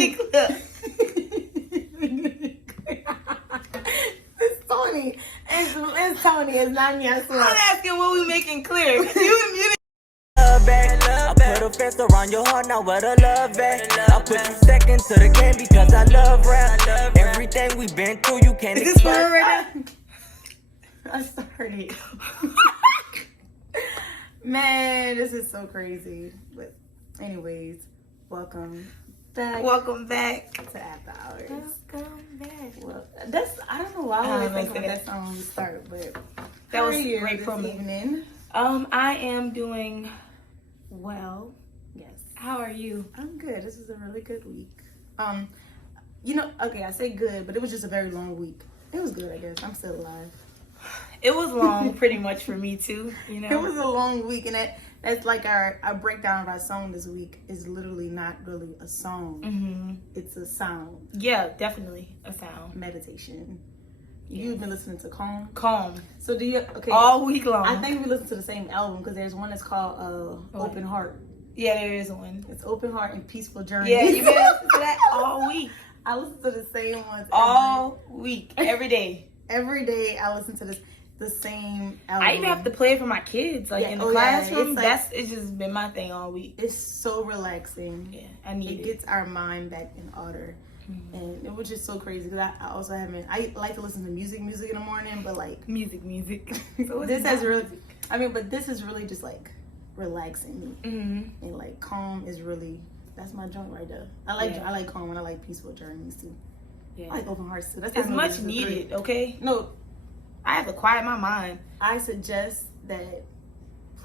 making clear. It's Tony. It's Tony. It's not me. I swear. I'm asking what we making clear. You I put a fence around your heart, now where the love at? I put you second to the game because I love rap. Everything we've been through, you can't Is this for her right now? I started. Man, this is so crazy. But anyways, welcome back. Welcome back. To After Hours. Welcome back. Well, I don't know why I think of that song to start, but That was great great this evening. I am doing well. Yes. How are you? I'm good. This is a really good week. Okay, I say good, but it was just a very long week. It was good, I guess. I'm still alive. It was long, pretty much for me too. You know, It was a long week, and that's like our breakdown of our song this week is literally not really a song. Mm-hmm. It's a sound. Yeah, definitely a sound. Meditation. You've been listening to Calm. So do you? Okay. All week long. I think we listened to the same album because there's one that's called Open Heart. Yeah, there is one. It's Open Heart and Peaceful Journey. Yeah, you've been listening to that all week. I listen to the same ones All week, every day. Every day I listen to the same album. I even have to play it for my kids, like in the classroom. It's just been my thing all week. It's so relaxing. Yeah, I need it. It gets our mind back in order. Mm-hmm. And it was just so crazy because I also haven't. I like to listen to music in the morning, but like music. So this is really just like relaxing me. Mm-hmm. And like calm is really that's my joint right there. I like calm and I like peaceful journeys too. Yeah. I like Open Hearts too. That's it's much needed. Okay. No, I have to quiet my mind. I suggest that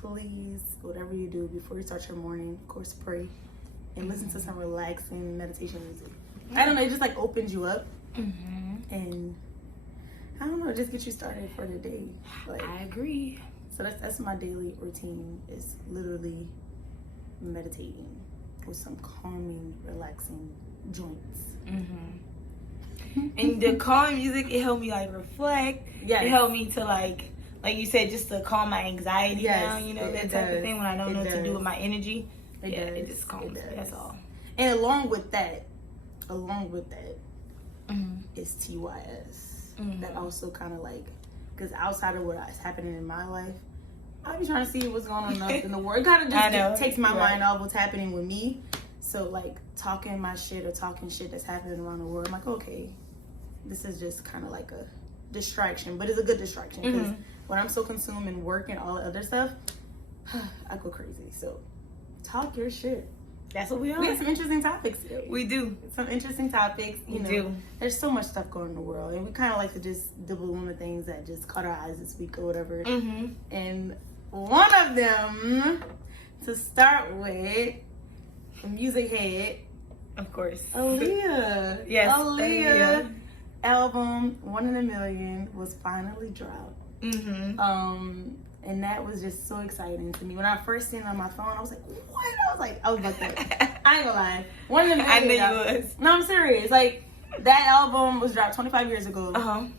please, whatever you do before you start your morning, of course, pray and listen to some relaxing meditation music. I don't know, it just like opens you up, and I don't know, it just gets you started for the day. Like, I agree. So that's my daily routine is literally meditating with some calming, relaxing joints. And the calm music, it helped me like reflect. Yeah, it helped me to like you said, just to calm my anxiety down. You know, that type of thing when I don't know what to do with my energy. It just calms me. That's all. And along with that is T.O.U.R.S. That also kind of like, because outside of what's happening in my life, I be trying to see what's going on in the world. It kind of just takes my mind off what's happening with me. So like talking my shit or talking shit that's happening around the world, I'm like, okay, this is just kind of like a distraction, but it's a good distraction because when I'm so consumed in work and all the other stuff, I go crazy. So talk your shit. That's what we are. We have some interesting topics today. We do. Some interesting topics. We do. There's so much stuff going in the world, and we kind of like to just dibble on the things that just caught our eyes this week or whatever. And one of them, to start with, the music head, of course, Aaliyah. Yes, Aaliyah album "One in a Million" was finally dropped. And that was just so exciting to me. When I first seen it on my phone, I was like, what? I was about to, I ain't gonna lie. One in a Million. I knew you was. No, I'm serious. Like, that album was dropped 25 years ago.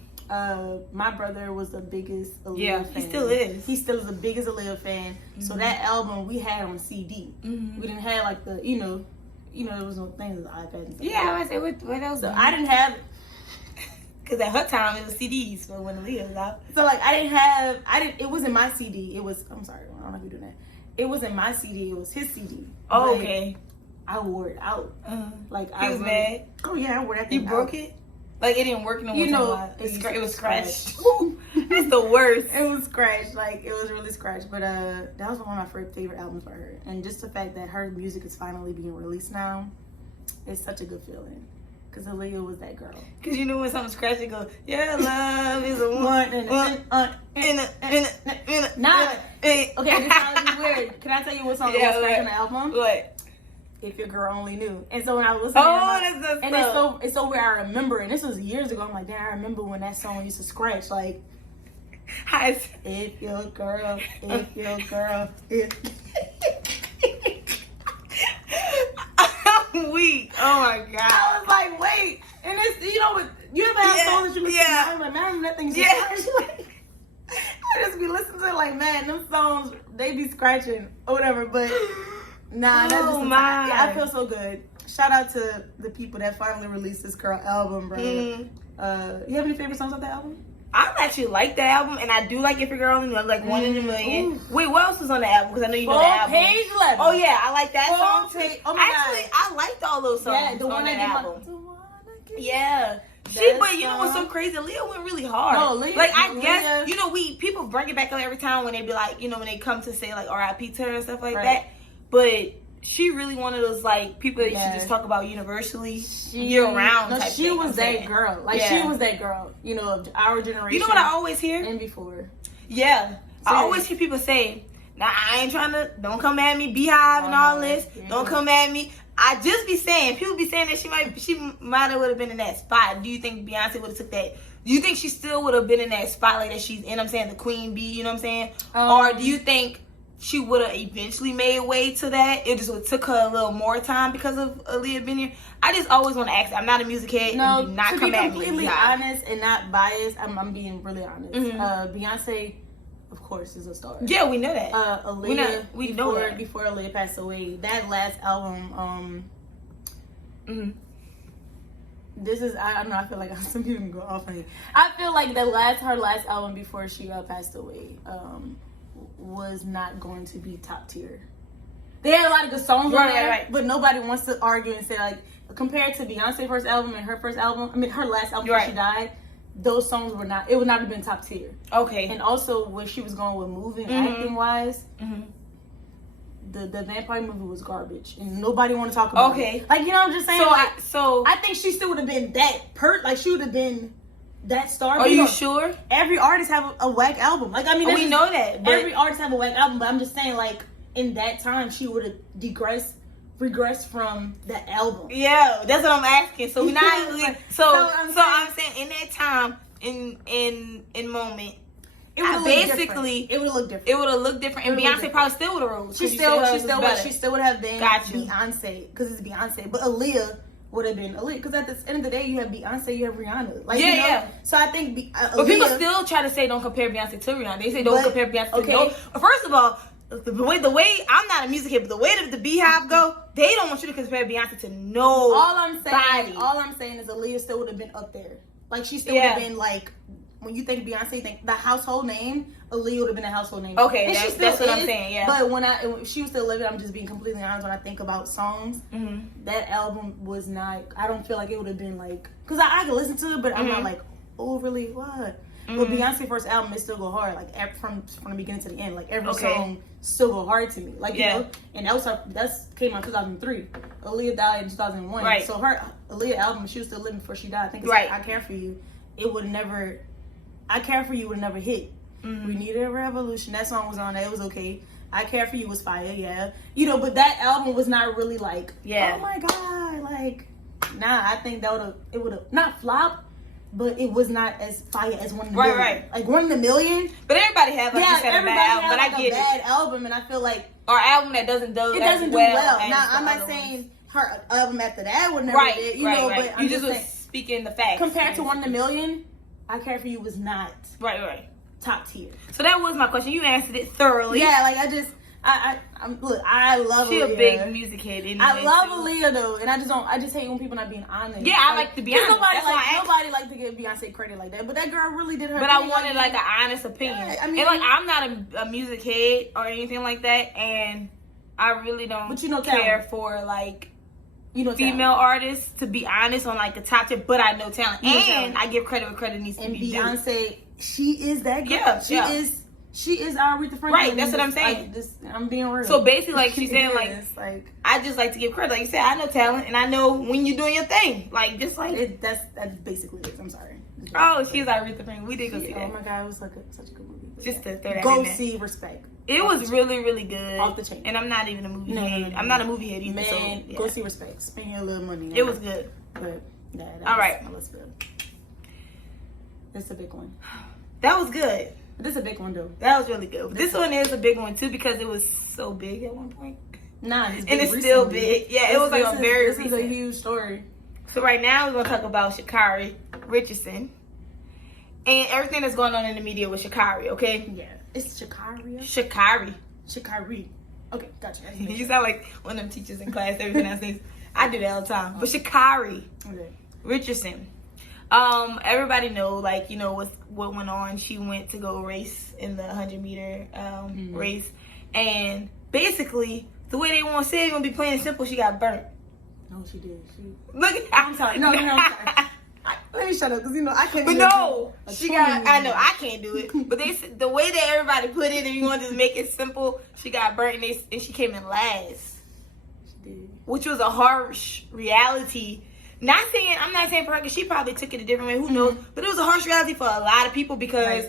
My brother was the biggest Aaliyah fan. He still is. He still is the biggest Aaliyah fan. So that album we had on CD. We didn't have like the, there was no things with iPads and stuff. Yeah, I said, what else? So I didn't have, because at her time, it was CDs for when Aaliyah was out. so like it wasn't my CD. It was, I'm sorry, I don't know if you're doing that. It wasn't my CD, it was his CD. Oh, Like, okay. I wore it out. Like He was mad. Oh yeah, I wore that thing You broke out. it? Like, it didn't work no more. It was scratched. It's It's the worst. It was scratched. Like, it was really scratched. But that was one of my favorite albums for her. And just the fact that her music is finally being released now, it's such a good feeling. Because Aaliyah was that girl. Because you know when something scratched, it goes, your love is a One in a. Nah. Okay, this sounds weird. Can I tell you what song was scratched on the album? What? If Your Girl Only Knew. And so when I was listening that's and it's so weird, I remember, and this was years ago, I'm like, damn, I remember when that song used to scratch, like, if your girl, if I'm weak. Oh my God. I was like, wait, and it's, you ever have songs that you listen to, I'm like, man, that thing's scratch. I just be listening to it like, man, them songs, they be scratching or whatever, but Nah, that's just my. Yeah, I feel so good. Shout out to the people that finally released this girl album, bro. You have any favorite songs off that album? I actually like that album, and I do like If Your Girl Only Knew, like One in a Million. Ooh. Wait, what else was on the album? Because I know you know the album. Page Letter. Oh yeah, I like that song too. Oh my actually, God. I liked all those songs. Yeah, the one on that that album. Yeah. But you know what's so crazy? Leah went really hard. No, Leah, like I guess people bring it back up every time when they be like, when they come to say like R.I.P. to her and stuff like that. But she really one of those like people that you should just talk about universally year round. No, she was that girl. Like she was that girl. Of our generation. You know what I always hear? And before. Yeah, I always hear people say, "Now I ain't trying to. Don't come at me, Beehive and all this. Yeah. Don't come at me." I just be saying, people be saying that she might have would have been in that spot. Do you think Beyonce would have took that? Do you think she still would have been in that spotlight that she's in? I'm saying the queen bee. You know what I'm saying? Or do you think she would have eventually made way to that? It just took her a little more time because of Aaliyah being here. I just always want to ask. I'm not a music head. No, do not to come be at me. completely honest and not biased, I'm being really honest. Beyonce, of course, is a star. Yeah, we know that. Aaliyah, we know that. Before Aaliyah passed away, that last album, this is, I don't know, I feel like some people can go off on it. I feel like her last album before she passed away, was not going to be top tier. They had a lot of good songs on there, but nobody wants to argue and say like, compared to Beyonce's first album and her first album, her last album before she died, those songs would not have been top tier. Okay. And also where she was going with moving, acting wise, the vampire movie was garbage and nobody want to talk about it. Like, I'm just saying, I think she still would have been she would have been that star. Are you sure? Every artist have a whack album. Like, I mean, we know that. Every artist have a whack album, but I'm just saying, like, in that time, she would have regressed from that album. Yeah, that's what I'm asking. So we're not. so I'm saying in that time, in moment. It would have looked different. It would have looked different, and Beyonce probably still would have rose. She still would have been Beyonce because it's Beyonce. But Aaliyah would have been Aaliyah because at the end of the day, you have Beyonce, you have Rihanna. Like, So I think, but people still try to say don't compare Beyonce to Rihanna. They say don't compare Beyonce to no. First of all, the way I'm not a music head, but the way that the Beehive go, they don't want you to compare Beyonce to no. All I'm saying is Aaliyah still would have been up there. Like she still would have been like. When you think Beyonce, think the household name, Aaliyah would have been a household name. Okay, that's what I'm saying, yeah. But when she was still living, I'm just being completely honest, when I think about songs, that album was not, I don't feel like it would have been like, because I can listen to it, but I'm not like, overly what? But Beyonce's first album, it still go hard, like from the beginning to the end, like every song still go hard to me. Like, you know, and that came out in 2003. Aaliyah died in 2001. Right. So her Aaliyah album, she was still living before she died. I think it's like, I Care For You. It would never... I Care For You would never hit. We Needed a Revolution. That song was on there. It was okay. I Care For You was fire, yeah. But that album was not really like, oh my God, like, nah, I think it would have, not flopped, but it was not as fire as One in a Million. Right. Like One in a Million. But everybody has, like you said, a bad album, but I get it. Bad album, and I feel like. Or album that doesn't do well. Now, I'm not saying her album after that would never did, you know, but I'm just saying. Speaking the facts. Compared to One in a Million, I Care For You was not top tier. So that was my question. You answered it thoroughly. Yeah, like I love Aaliyah. She a big music head. I love Aaliyah though, and I just hate when people not being honest. Yeah, I like to be honest. Nobody like to give Beyonce credit like that, but that girl really did her. But I wanted like an honest opinion. Yeah, I mean, and like I'm not a music head or anything like that, and I really don't care for like. Female artists, to be honest, on like the top tip, but I know talent. And I give credit where credit needs to be due. And Beyonce, she is that girl. Yeah, she is our Aretha Franklin. Right, that's what I'm saying. I'm being real. So basically, like she's saying, like I just like to give credit. Like you said, I know talent, and I know when you're doing your thing. Like just like that's basically it. I'm sorry. Oh, she's our Aretha Franklin. We did go see that. Oh my God, it was such a good movie. Just to throw that in there. See Respect. It was really, really good. Off the chain. And I'm not even a movie head. I'm not a movie head either. Man, go see Respect. Spend your little money. It was good. But all right. Let's go. It's a big one. That was good. This is a big one though. That was really good. But this one is a big one too because it was so big at one point. Nah, it's big and it's still big. Yeah, it was like a very. This is a huge story. So right now we're gonna talk about Sha'Carri Richardson and everything that's going on in the media with Sha'Carri. Okay. Yeah. It's Sha'Carri. Sha'Carri. Okay. Okay, gotcha. You sound like one of them teachers in class. Everything I say, I do that all the time. But Sha'Carri Richardson. Everybody know, like, you know, what went on. She went to go race in the 100-meter race, and basically the way they want to say it's gonna be plain and simple, she got burnt. No, she did. Look, I'm sorry. No, I'm sorry. Let me shut up, because you know I can't. But no, she got. I know I can't do it. But the way that everybody put it, if you want to just make it simple, she got burnt and she came in last. She did. Which was a harsh reality. I'm not saying for her, because she probably took it a different way. Who knows? But it was a harsh reality for a lot of people, because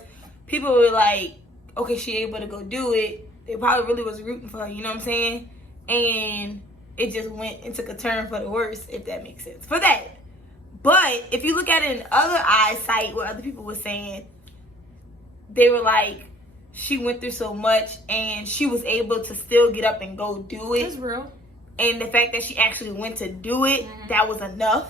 people were like, okay, she able to go do it. They probably really was rooting for her. You know what I'm saying? And it just went and took a turn for the worse, if that makes sense. For that. But if you look at it in other eyesight, what other people were saying, they were like, she went through so much and she was able to still get up and go do it. That's real. And the fact that she actually went to do it, that was enough.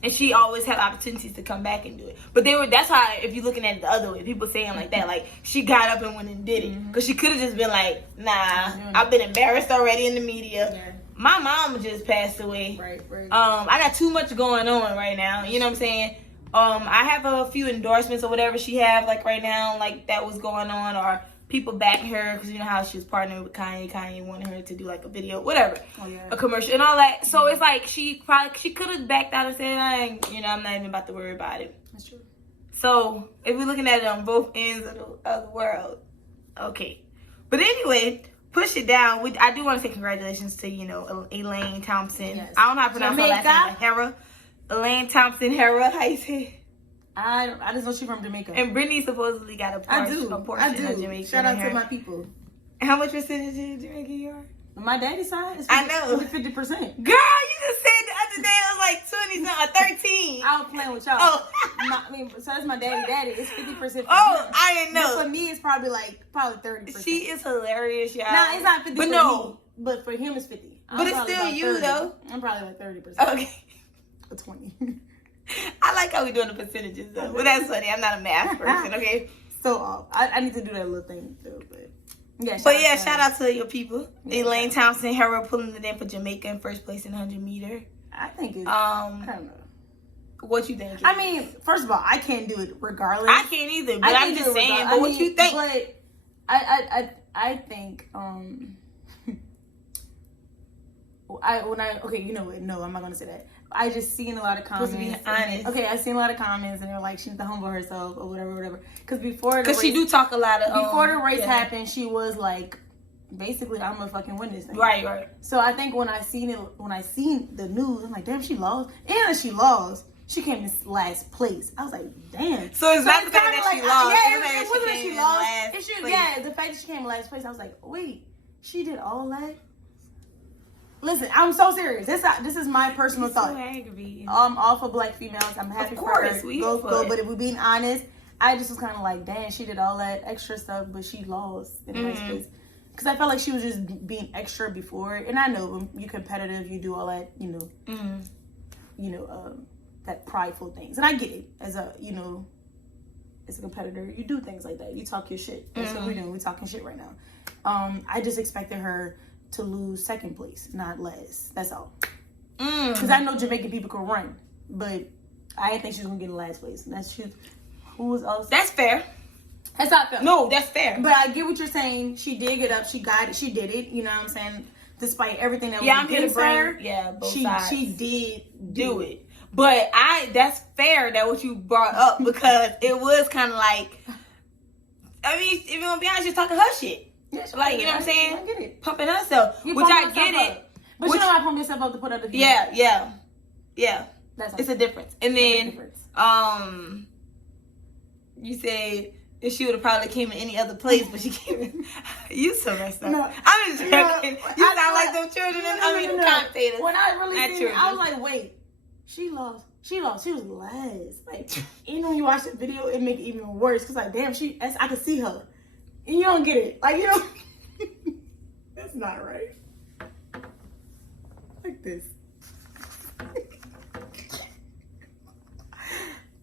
And she always had opportunities to come back and do it. But that's why, if you're looking at it the other way, people saying like that, like, she got up and went and did it. Because she could have just been like, nah, I've been embarrassed already in the media. Yeah. My mom just passed away. Right. I got too much going on right now. You know what I'm saying? I have a few endorsements or whatever she have, like, right now, like, that was going on, or people backing her, because you know how she was partnering with Kanye. Kanye wanted her to do, like, a video, whatever, a commercial and all that. So it's like she could have backed out and said, I'm not even about to worry about it. That's true. So if we're looking at it on both ends of the world, okay. But anyway, push it down. I do want to say congratulations to, Elaine Thompson. Yes. I don't know how to pronounce her last name, but Hera. Elaine Thompson Hera. How you say it? I just know she's from Jamaica. And Brittany supposedly got a portion of Jamaica. Shout out to my people. How much percentage of Jamaica you are? My daddy's side is 50%. I know. 50%. Girl, you just said the other day it was like 20 or 13. I was playing with y'all. Oh. So that's my daddy. It's 50%. Oh, I didn't know. But for me, it's probably 30%. She is hilarious, y'all. Nah, it's not 50 but for no. me. But for him, it's 50. But it's still you, 30. though. I'm probably 30%. Okay. Or 20. I like how we doing the percentages, though. Well, that's funny. I'm not a math person, okay? So, I need to do that little thing, though. But shout out to your people. Yeah, Elaine Thompson, Hera pulling it in for Jamaica in first place in 100-meter. I think it's, I don't know. What you think? I mean, first of all, I can't do it regardless. I can't either, but I'm just saying. But what you think? But I think okay, you know what? No, I'm not gonna say that. I just seen a lot of comments. To be honest. I seen a lot of comments, and they're like, she needs to humble herself or whatever. Because she do talk a lot of. Before the race happened, she was like, basically, I'm gonna fucking win this thing. Right. So I think when I seen the news, I'm like, damn, she lost. And she lost. She came in last place. I was like, damn. So it's not the fact that she lost. Yeah, it wasn't that she lost. Yeah, the fact that she came in last place. I was like, wait, she did all that. Listen, I'm so serious. This is my personal thought. So angry. I'm all for black females. I'm happy for her. Go. But if we're being honest, I just was kind of like, damn, she did all that extra stuff, but she lost in the first place. Because I felt like she was just being extra before. And I know when you're competitive, you do all that, that prideful things. And I get it. As a competitor, you do things like that. You talk your shit. That's what we're doing. We're talking shit right now. I just expected her to lose second place, not last. That's all. Because I know Jamaican people can run, but I didn't think she was gonna get in last place. And who was else? That's fair. That's not fair. No, that's fair. But I get what you're saying. She did get up. She got it. She did it. You know what I'm saying? Despite everything that was against her, both sides. She did do it. But that's fair that what you brought up, because it was kind of like, I mean, if you're gonna be honest, she's talking her shit. Yeah, like, you know what I'm saying? I get it. Pumping herself. Which I get it. But you know I pump yourself up to put up the video. Yeah. It's a difference. And then, you said if she would have probably came in any other place, but she came in. You so messed up. No, I'm just joking. You sound like them children. The commentators. When I really seen it, I was like, wait, she lost. She was last. Like, when you watch the video, it make it even worse. Because, like, damn, I could see her. And you don't get it. Like, that's not right. Like this.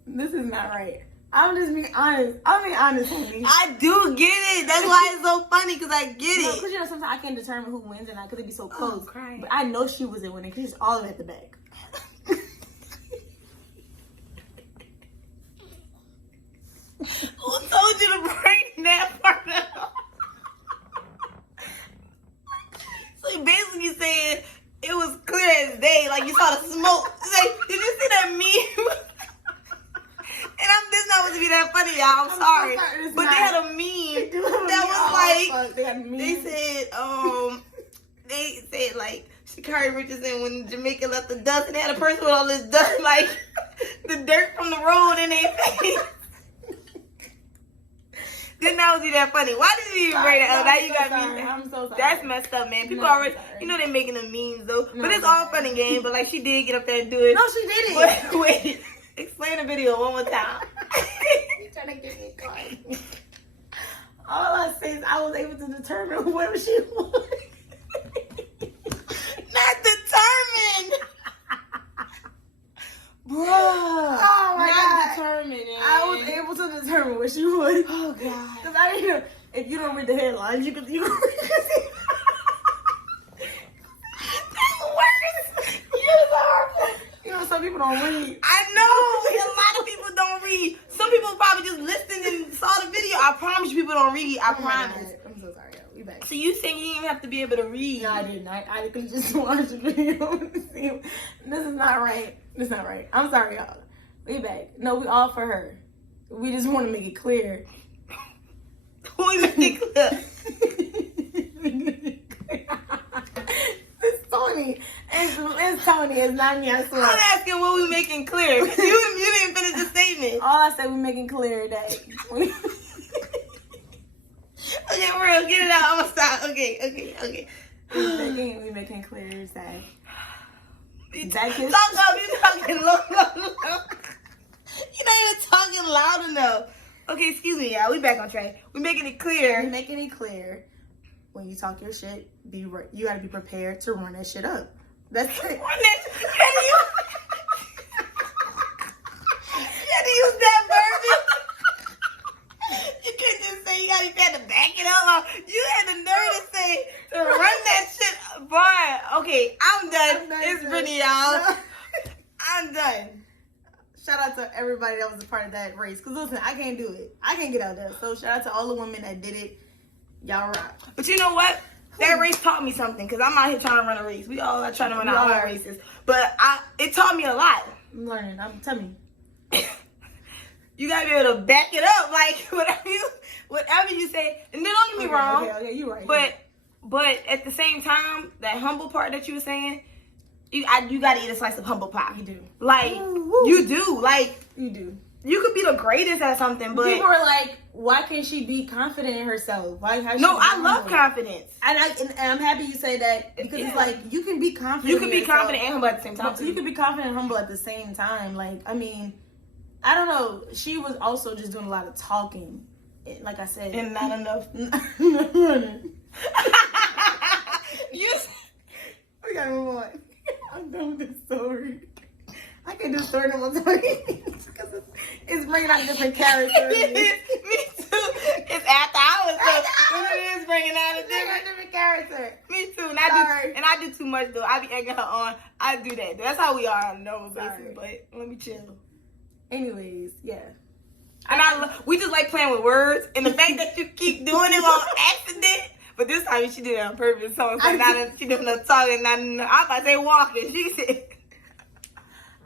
This is not right. I'm just being honest. I'm being honest, honey. I do get it. That's why it's so funny, because I get it. Because, you know, sometimes I can't determine who wins or not because it'd be so close. Oh, crying. But I know she wasn't winning because she's all the way at the back. Who told you to bring that part up? So you basically saying it was clear as day, like you saw the smoke. It's like, did you see that meme? And this not supposed to be that funny, y'all. I'm sorry. But they had a meme that was like, they said like, Sha'Carri Richardson when Jamaica left the dust, and they had a person with all this dust, like the dirt from the road in their face. Didn't that be that funny? Why did you even bring that up? Now you got me. I'm so sorry. That's messed up, man. People already, you know, they're making the memes though. But it's all fun and game. But like, she did get up there and do it. No, she didn't. Wait. Explain the video one more time. You trying to get me caught? All I say is I was able to determine whoever she was. Not determined. Bruh. Oh my God. Determined. I was able to determine what she was. Oh God. Because I didn't know, if you don't read the headlines, you can read it. That's worse. You're horrible. You know, some people don't read. I know. A lot of people don't read. Some people probably just listened and saw the video. I promise you, people don't read. I promise. I'm so sorry. We back. So you saying you didn't have to be able to read? No, I didn't. I could just watch the video. This is not right. This is not right. I'm sorry, y'all. We back. No, we all for her. We just want to make it clear. We make it clear. It's Tony. It's Tony. It's not me. I swear. I'm asking what we making clear. You didn't finish the statement. All I said, we making clear that. Okay, real, get it out. I'm gonna stop. Okay. We making clear is that. Talk up. You talking low. You're not even talking loud enough. Okay, excuse me, y'all. We back on track. We making it clear. We making it clear. When you talk your shit, you gotta be prepared to run that shit up. That's it. Run that. You had to use that verbiage. You can't just say you gotta back it up. You had the nerve to say to run that shit. Boy, okay, I'm done. It's Brittany, y'all. I'm done. Shout out to everybody that was a part of that race. Because listen, I can't do it. I can't get out there. So shout out to all the women that did it. Y'all rock. But you know what? That race taught me something. Because I'm out here trying to run a race. We all are trying to run our own races. But it taught me a lot. I'm learning. Tell me. You gotta be able to back it up. Like, whatever you say. And then don't get me wrong. Okay, you're right. But at the same time, that humble part that you were saying, you gotta eat a slice of humble pie. You do. Like, you do. Like, you do. You could be the greatest at something, but people are like, why can't she be confident in herself? I love confidence. And I'm happy you say that because it's like, you can be confident. You can be confident and humble at the same time. You can be confident and humble at the same time. Like, I mean, I don't know. She was also just doing a lot of talking. Like I said. And not enough. We gotta move on. I'm done with this story. I can do story no more time because it's bringing out different characters. Me too. It's after hours, so it is bringing out a different character. Me too. And I do too much though. I be egging her on. I do that. That's how we are on a normal basis. But let me chill. Anyways, yeah. And we just like playing with words, and the fact that you keep doing it on accident. But this time she did it on purpose. So she did enough talking. I'm about to say walking. She said.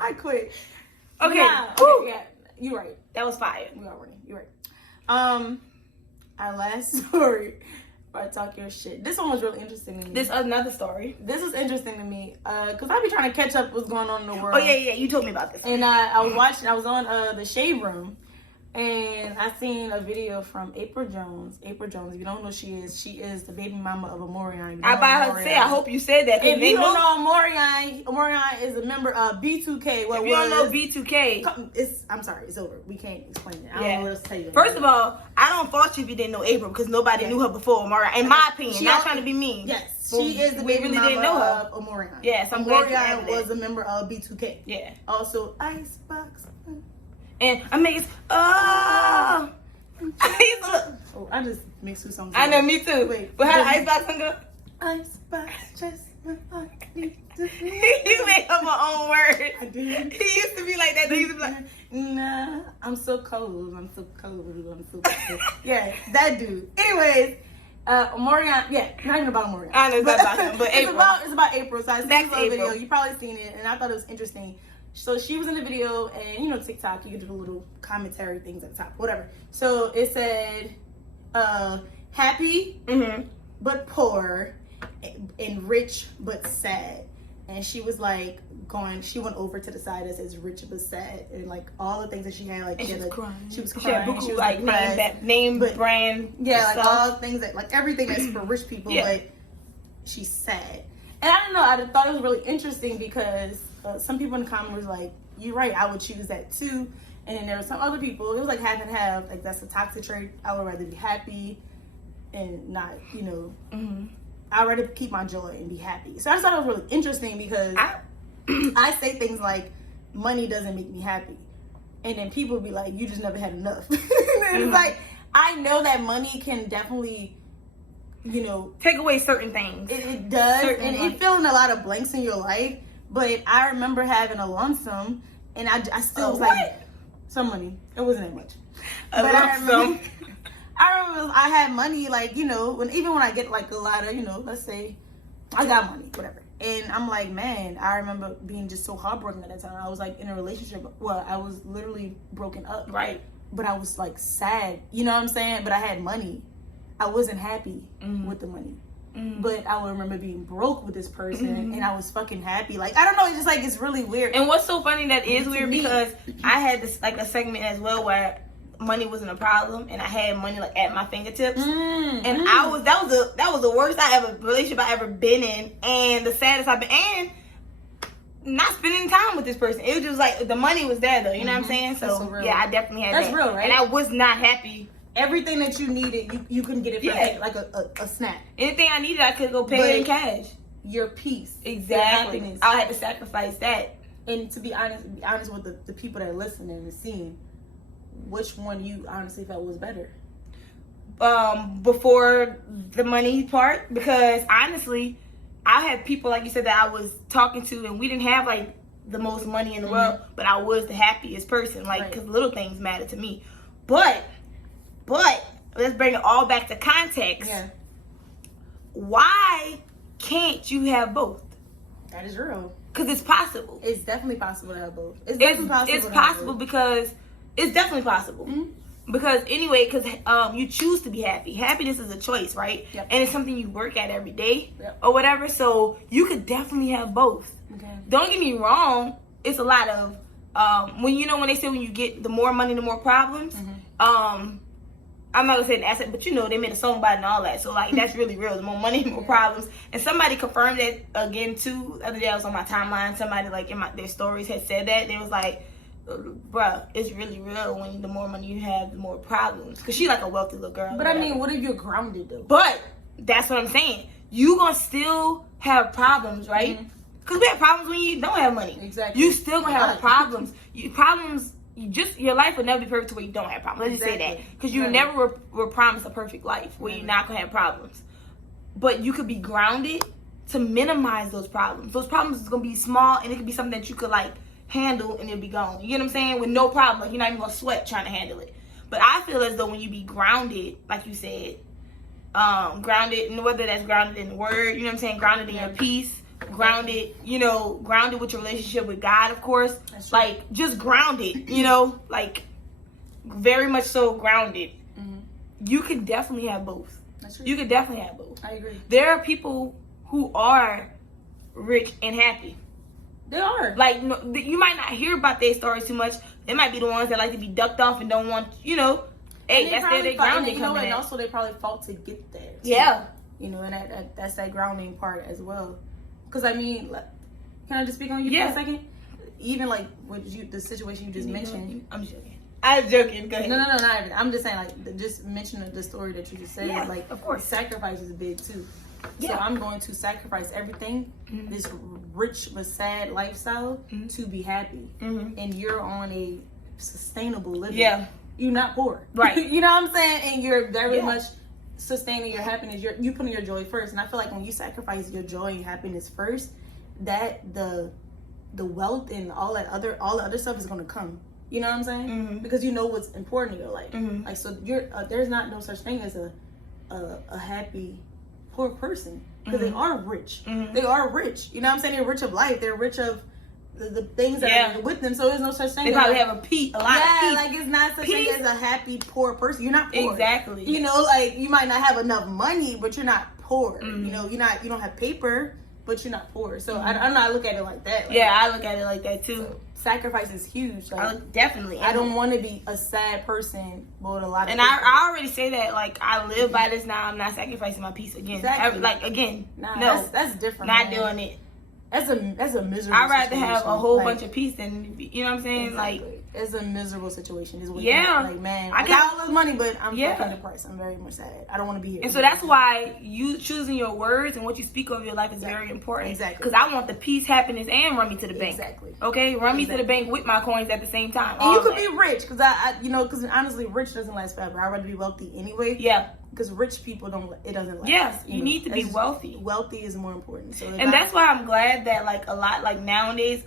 I quit. Okay. Yeah, you're right. That was fire. We are running. You're right. Our last story. If I talk your shit. This one was really interesting to me. This another story. This is interesting to me. Cause I be trying to catch up what's going on in the world. Oh yeah. You told me about this. And I was watching. I was on the Shade Room. And I seen a video from April Jones. April Jones, if you don't know who she is the baby mama of Omarion. I about to say, I hope you said that. If you don't know Omarion is a member of B2K. If you don't know B2K, I'm sorry, it's over. We can't explain it. I don't know what else to tell you. First of all, I don't fault you if you didn't know April because nobody knew her before Omarion. In my opinion, not trying to be mean. Yes, she is the baby mama of Omarion. Yes, I'm glad you Omarion was a member of B2K. Yeah. Also, Icebox. And I make it, I used to look. Oh, I just mixed two songs. I know, me too. Wait, but how the Icebox song go? Icebox, just my heart needs to be. He made up my own words. I did. He used to be like that. He used to be like, nah, I'm so cold. I'm so cold. I'm so cold. Yeah, that dude. Anyways, Morian. Yeah, not even about Morian. I know it's not about him, but April. It's about April. So I seen the April. video. You probably seen it, and I thought it was interesting. So she was in the video, and you know TikTok, you can do the little commentary things at the top, whatever. So it said, happy but poor, and rich but sad. And she was like she went over to the side that says rich but sad, and like all the things that she had, like she was crying. She was crying. She was like name brand. Yeah, like all things that, like everything that's for rich people, but she's sad. And I don't know, I thought it was really interesting because some people in the comments was like, "You're right, I would choose that too." And then there were some other people. It was like half and half. Like that's a toxic trait. I would rather be happy and not, you know. I'd rather keep my joy and be happy. So I just thought it was really interesting because I say things like, money doesn't make me happy. And then people be like, you just never had enough. It's like, I know that money can definitely, you know, take away certain things. It does. And it filling a lot of blanks in your life. But I remember having a lump sum, and I still was like, some money. It wasn't that much. I remember I had money, like, you know, even when I get like a lot of, you know, let's say I got money, whatever. And I'm like, man, I remember being just so heartbroken at that time. I was like in a relationship. Well, I was literally broken up. Right. But I was like sad. You know what I'm saying? But I had money. I wasn't happy with the money. But I would remember being broke with this person and I was fucking happy. Like, I don't know, it's just like, it's really weird. And what's so funny that is weird because I had this like a segment as well where money wasn't a problem and I had money like at my fingertips. And that was the worst relationship I ever been in, and the saddest I've been, and not spending time with this person. It was just like the money was there though, you know what I'm saying? So yeah, I definitely had that. That's real, right? And I was not happy. Everything that you needed, you couldn't get it from like a snap. Anything I needed, I could go pay it in cash. Your peace, exactly. Your I had to sacrifice that. And to be honest with the people that are listening and seeing, which one you honestly felt was better? Before the money part, because honestly, I had people like you said that I was talking to, and we didn't have like the most money in the world, but I was the happiest person, like because little things matter to me. But let's bring it all back to context. Yeah. Why can't you have both? That is real. Because it's possible. It's definitely possible to have both. It's possible because it's definitely possible. Because anyway, because you choose to be happy. Happiness is a choice, right? Yep. And it's something you work at every day or whatever. So you could definitely have both. Okay. Don't get me wrong. It's a lot of when they say when you get the more money, the more problems. I'm not gonna say an asset, but you know they made a song about it and all that. So like that's really real. The more money, the more problems. And somebody confirmed that again too. The other day I was on my timeline. Somebody like in their stories had said that. They was like, bruh, it's really real when the more money you have, the more problems. Because she's like a wealthy little girl. But I mean, what if you're grounded though? But that's what I'm saying. You gonna still have problems, right? Because we have problems when you don't have money. Exactly. You still gonna have problems. Your life will never be perfect where you don't have problems. Let's just say that. Because you never were promised a perfect life where you're not gonna have problems. But you could be grounded to minimize those problems. Those problems is gonna be small, and it could be something that you could like handle and it'll be gone. You get what I'm saying? With no problem. Like you're not even gonna sweat trying to handle it. But I feel as though when you be grounded, like you said, grounded, and whether that's grounded in the word, you know what I'm saying, grounded in your peace, grounded with your relationship with God, of course. Like just grounded, like very much so grounded. You could definitely have both. That's true. You could definitely have both. I agree. There are people who are rich and happy. They are. Like, you might not hear about their stories too much. They might be the ones that like to be ducked off and don't want, hey, that's their grounding coming in. And also they probably fought to get there. Too. Yeah. And that's that grounding part as well. Because, I mean, can I just speak on you for a second? Even, like, with the situation you just mentioned. I'm joking. I'm joking. Go ahead. No, not even. I'm just saying, like, just mention the story that you just said. Yeah, like, of course. Sacrifice is big, too. Yeah. So I'm going to sacrifice everything, this rich but sad lifestyle, to be happy. And you're on a sustainable living. Yeah. You're not poor. Right. You know what I'm saying? And you're very much sustaining your happiness. You putting your joy first. And I feel like when you sacrifice your joy and happiness first, that the wealth and all the other stuff is going to come. You know what I'm saying? Mm-hmm. Because you know what's important in your life. Mm-hmm. Like, so there's not no such thing as a happy poor person, because they are rich. They are rich. You know what I'm saying? They're rich of life. They're rich of the things that are with them. So there's no such thing. They probably have a lot of peace. Like it's not such thing as a happy poor person. You're not poor. Exactly. You know, like you might not have enough money, but you're not poor. You know, you don't have paper, but you're not poor. So I don't know. I look at it like that. Like, I look at it like that too. So sacrifice is huge. Like, definitely. I don't want to be a sad person with a lot of. And I already say that. Like I live by this now. I'm not sacrificing my peace again. Exactly. No, that's different. Not doing it. That's a miserable. I'd rather situation. have a whole bunch of peace than, you know what I'm saying? Exactly. Like it's a miserable situation. Is what like, man, I got all this money, but I'm fucking depressed. I'm very much sad. I don't want to be here. And so that's why you choosing your words and what you speak over your life is very important. Exactly. Because I want the peace, happiness, and run me to the bank. Exactly. Okay, run me to the bank with my coins at the same time. And you could be rich, because because honestly, rich doesn't last forever. I'd rather be wealthy anyway. Yeah. Because rich people it doesn't last. Yeah, you need to be wealthy. Wealthy is more important. So that's why I'm glad that nowadays,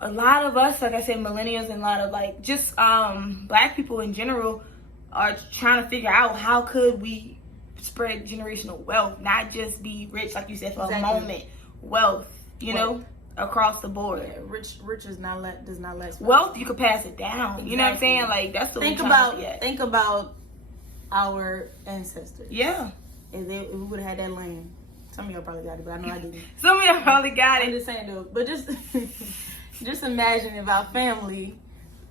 a lot of us, like I said, millennials and a lot of just black people in general are trying to figure out how could we spread generational wealth, not just be rich, like you said, for a moment. Wealth, you know, across the board. Yeah, rich does not last. Wealth, you could pass it down. Exactly. You know what I'm saying? Like that's the think about our ancestors. Yeah. If we would have had that land, some of y'all probably got it, but I know I didn't. Some of y'all probably got it. I'm just saying though, but just imagine if our family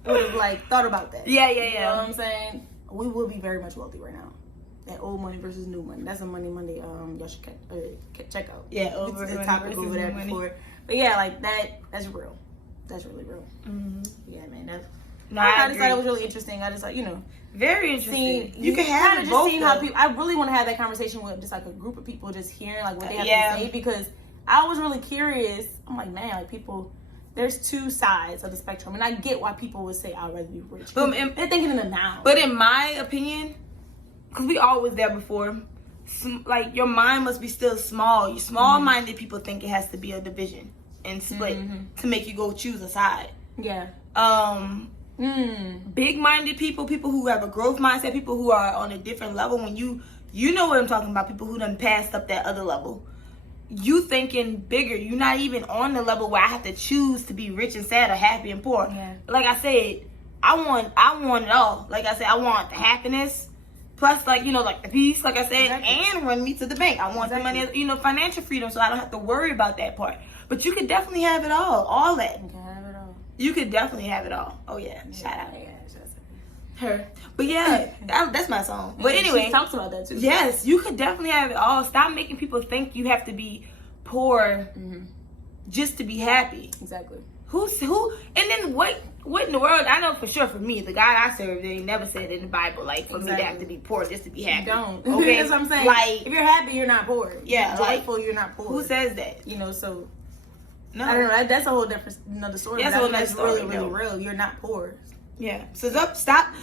would have thought about that. Yeah. You know what I'm saying? We would be very much wealthy right now. That old money versus new money. That's a Money Monday. Y'all should check out. Yeah, over the topic over there before. But yeah, like that's real. That's really real. Mm-hmm. Yeah, man. I just thought it was really interesting. I just very interesting. You can have it both. How people. I really want to have that conversation with just a group of people, just hearing what they have to say, because I was really curious. I'm like, man, people. There's two sides of the spectrum, and I get why people would say I'd rather be rich. They're thinking in the now. But in my opinion, because we all was there before, your mind must be still small. You small-minded people think it has to be a division and split to make you go choose a side. Yeah. Big-minded people who have a growth mindset, people who are on a different level. When you know what I'm talking about, people who done passed up that other level. You thinking bigger. You're not even on the level where I have to choose to be rich and sad or happy and poor. Yeah. Like I said, I want it all. Like I said, I want the happiness, plus the peace, like I said, and run me to the bank. I want the money, financial freedom, so I don't have to worry about that part. But you could definitely have it all that. You can have it all. You could definitely have it all. Oh yeah, shout out. Yeah, her. But yeah, that's my song. But anyway, she talks about that too. Yes, you could definitely have it all. Stop making people think you have to be poor just to be happy. Exactly. Who? And then what in the world? I know for sure for me, the God I serve, they never said in the Bible for me to have to be poor just to be happy. You don't. Okay, that's what I'm saying. If you're happy, you're not poor. Yeah, you're joyful, you're not poor. Who says that? So. No, I don't know. That's a whole different another story. That's a whole other story. Really, really real. You're not poor. Yeah. So stop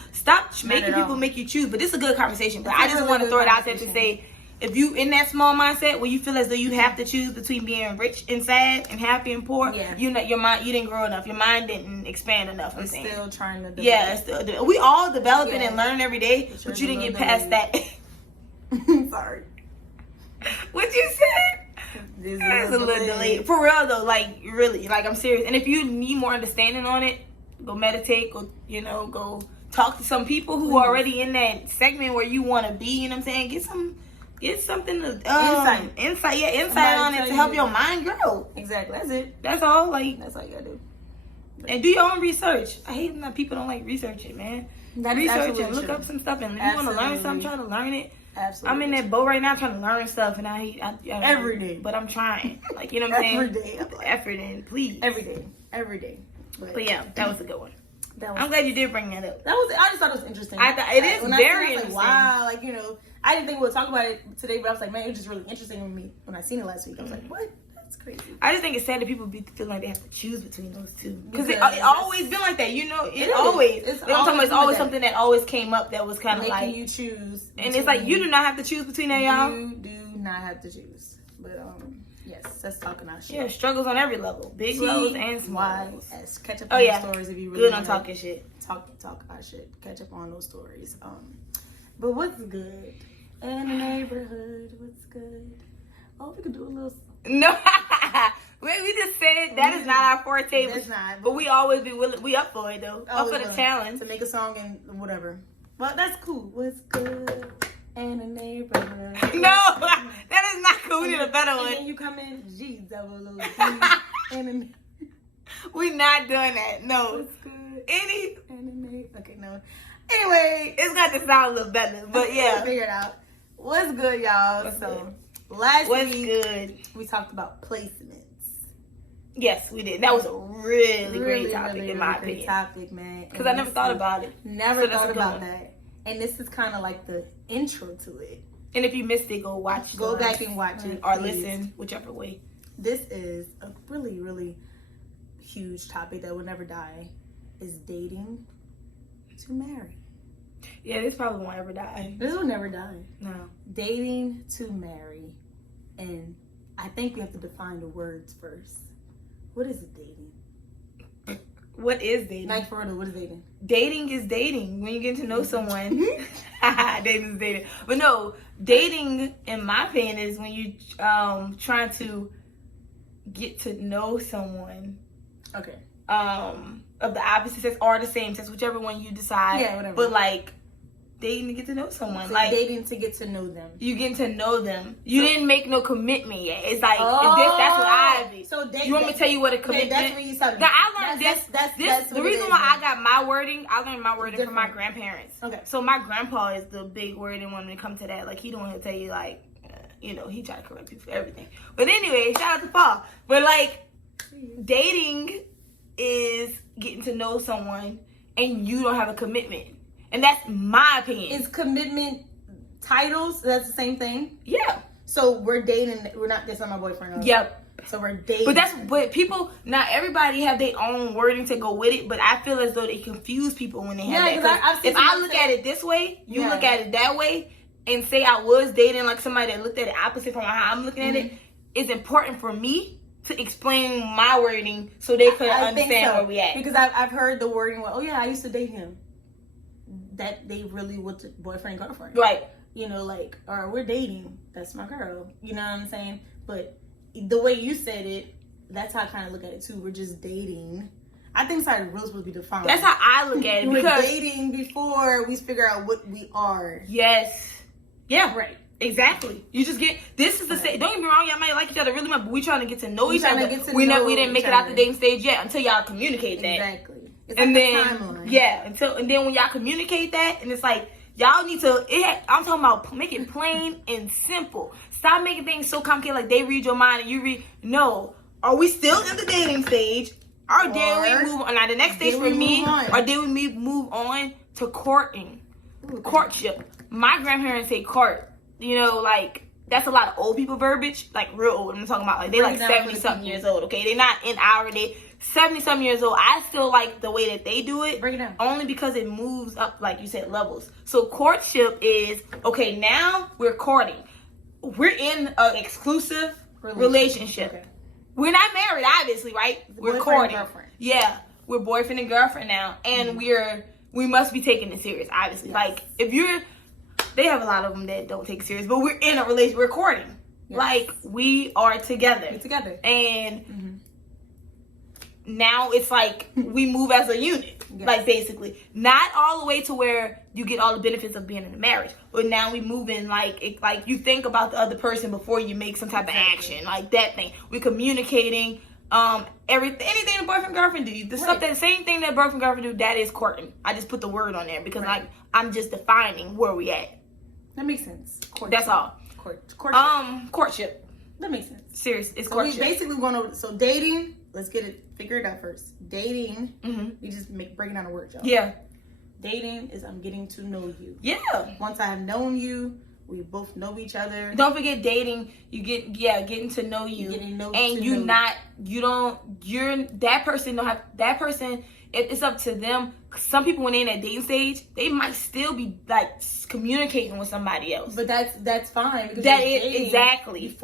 making people make you choose. But this is a good conversation. But I just want to throw it out there to say, if you in that small mindset where you feel as though you have to choose between being rich and sad and happy and poor, your mind, you didn't grow enough. Your mind didn't expand enough. I'm still trying to develop. Yeah, we all developing and learning every day, but you didn't get past that. Sorry. What you said? It's a little delayed. For real though, really, I'm serious. And if you need more understanding on it, go meditate, go talk to some people who are already in that segment where you want to be, you know what I'm saying? Get something to insight on it to help your mind grow. Exactly. That's it. That's all. That's all you gotta do. And do your own research. I hate that people don't like researching, man. Research and look up some stuff, and if you want to learn something, try to learn it. Absolutely. I'm in that boat right now trying to learn stuff, and I every day. But I'm trying. You know what I'm saying? Every day. Effort in, please. Every day. But yeah, that was a good one. I'm glad you did bring that up. I just thought it was interesting. It is very interesting. Wow, I didn't think we would talk about it today, but I was like, man, it was just really interesting with me when I seen it last week. I was like, what? That's crazy. I just think it's sad that people feel like they have to choose between those two. Because it always been like that, you know. It's always something that always came up that was kind of like you choose. And it's like you do not have to choose between that, y'all. You do not have to choose. But yes, that's talking our shit. Yeah, struggles on every level, big levels and small. Catch up on those stories if you really good on talking shit. Talk our shit. Catch up on those stories. But what's good in the neighborhood? What's good? Oh, we could do a little. No, we just said that is not our forte. That's not. But we always be willing. We up for it though. Up for the challenge to make a song and whatever. Well, that's cool. What's good in the neighborhood? No, that is not cool. We need a better one. And then you come in, G double O G and we not doing that. No. What's good? Any. Okay, no. Anyway, it's got to sound a little better, but yeah. Figure it out. What's good, y'all? Last week we talked about placements. Yes, we did. That was a really great topic in my opinion. Topic, man. Because I never thought about it. Never thought about that. And this is kind of like the intro to it. And if you missed it, go back and watch it, or listen, whichever way. This is a really, really huge topic that will never die. Is dating to marry. Yeah, this probably won't ever die. This will never die. No. Dating to marry. And I think we have to define the words first. What is dating? What is dating? Like for real, what is dating? Dating is dating. When you get to know someone. Dating is dating. But no, dating, in my opinion, is when you trying to get to know someone. Okay. Of the opposite sex or the same sex, whichever one you decide. Yeah, whatever. But like dating to get to know someone. So like dating to get to know them. You getting to know them. You didn't make no commitment yet. It's like that's what I be. So you want me to tell you what a commitment? Okay, that's what you said. Now I learned this. The reason why I got my wording, I learned my wording from my grandparents. Okay. So my grandpa is the big wording when it comes to that. Like he don't want to tell you like, he try to correct you for everything. But anyway, shout out to Paul. But like dating is getting to know someone and you don't have a commitment. And that's my opinion. Is commitment titles? That's the same thing? Yeah. So we're dating, that's not my boyfriend. Yep. So we're dating. But people, not everybody have their own wording to go with it, but I feel as though they confuse people when they have that. If I look at it this way, you look at it that way, and say I was dating like somebody that looked at it opposite from how I'm looking at it, it's important for me to explain my wording so they could understand where we at. Because I've heard the wording, I used to date him. That they really was boyfriend, girlfriend. Right. Or we're dating. That's my girl. You know what I'm saying? But the way you said it, that's how I kind of look at it too. We're just dating. I think it's how it's really supposed to be defined. That's how I look at it. We're dating before we figure out what we are. Yes. Yeah. Right. Exactly. You just get, this is the same. Don't get me wrong, y'all might like each other really much, but we trying to get to know each other. We didn't make it out the dating stage yet until y'all communicate that. Exactly. It's and like then, and then when y'all communicate that, and it's like, y'all need to, I'm talking about make it plain and simple. Stop making things so complicated like they read your mind and you read, no. Are we still in the dating stage? Or did we move on? Now the next stage for me, or did we move on to courting? Courtship. My grandparents say court. That's a lot of old people verbiage, like real old. I'm talking about like they like 70-something years old, okay? They're not in our day. 70-something years old. I still like the way that they do it. Break it down. Only because it moves up, like you said, levels. So courtship is, okay, now we're courting. We're in an exclusive relationship. Okay. We're not married, obviously, right? We're courting. Yeah, we're boyfriend and girlfriend now. And we must be taking it serious, obviously. Yes. Like, they have a lot of them that don't take it serious, but we're in a relationship, we're courting. Yes. Like, we are together. We're together. And now it's like we move as a unit, like basically. Not all the way to where you get all the benefits of being in a marriage, but now we move in like you think about the other person before you make some type of action, like that thing. We're communicating, anything a boyfriend girlfriend do. The stuff that same thing that boyfriend girlfriend do, that is courting. I just put the word on there because I'm just defining where we at. That makes sense. Courtship. That's all. Courtship. Courtship. That makes sense. Serious. It's so courtship. We basically want to. Dating. Let's figure it out first. Dating. You just breaking down the word, y'all. Yeah. Dating is I'm getting to know you. Yeah. Once I have known you, We both know each other. Don't forget dating. You getting to know you, that person don't have that person. It's up to them. Some people when they're in that dating stage, they might still be like communicating with somebody else. But that's fine. Because exactly.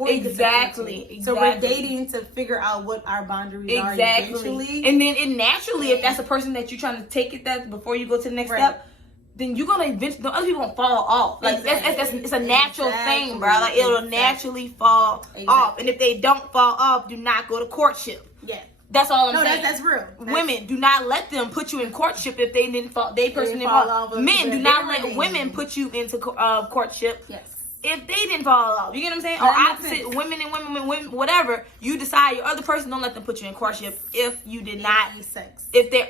So we're dating to figure out what our boundaries are eventually. And then naturally, if that's a person that you're trying to take it that before you go to the next step, then you're gonna eventually, the other people gonna fall off. Like that's it's a natural thing, bro. Like it'll naturally fall off. And if they don't fall off, do not go to courtship. Yeah. That's all I'm saying. That's real. Women, do not let them put you in courtship if they didn't fall. Didn't fall off. Men, do not let women put you into courtship. Yes. If they didn't fall off, you get what I'm saying? Or opposite, women and women, whatever. You decide your other person, don't let them put you in courtship if you did not. Sex. If the